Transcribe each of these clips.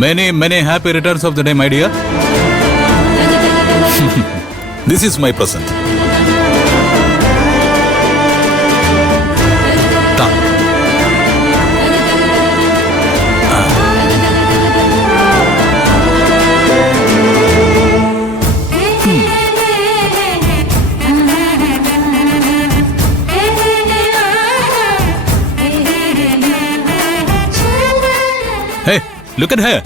Many happy returns of the day, my dear. This is my present. Hey, look at her.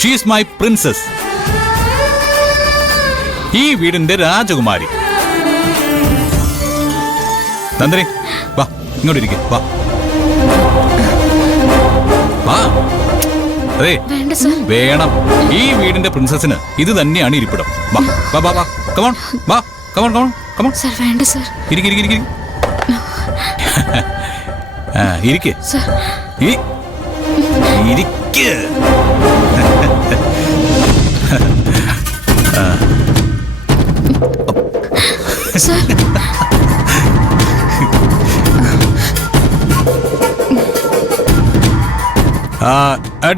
She is my princess. ഈ വീടിന്റെ രാജകുമാരി. നന്ദിനി, വാ ഇങ്ങോട്ട് ഇരിക്കെ. വാ വാ. അതെ, വേണം. ഈ വീടിന്റെ പ്രിൻസസിന് ഇത് തന്നെയാണ് ഇരിപ്പിടം. വാ വാ വാ വാ. കമോൺ, വാ. Come on come on come on. സർ വേണ്ട സർ. ഇരിക്കെ. ഇരിക്കെ. ഇരിക്ക്.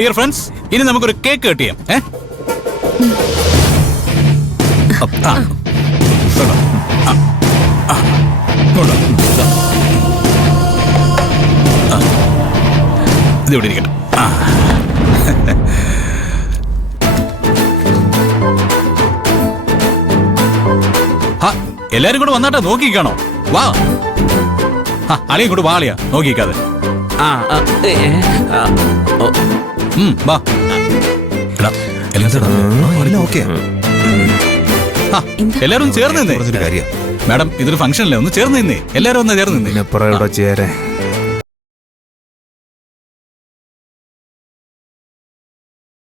ഡിയർ ഫ്രണ്ട്സ്, ഇനി നമുക്കൊരു കേക്ക് കട്ട് ചെയ്യാം. ഇതിവിടെ ഇരിക്കട്ടെ. എല്ലാരും കൂടെ വന്നാട്ടാ. നോക്കിക്കാണോ? വാ. അളിയും കൂടെ വാ. അളിയാ നോക്കിക്കാതെ. വാ. എല്ലാരും ചേർന്ന് നിന്നേ. മാഡം, ഇതൊരു ഫംഗ്ഷൻ അല്ലേ, ഒന്ന് ചേർന്ന് നിന്നേ. എല്ലാരും ഒന്ന് ചേർന്ന് നിന്നേ.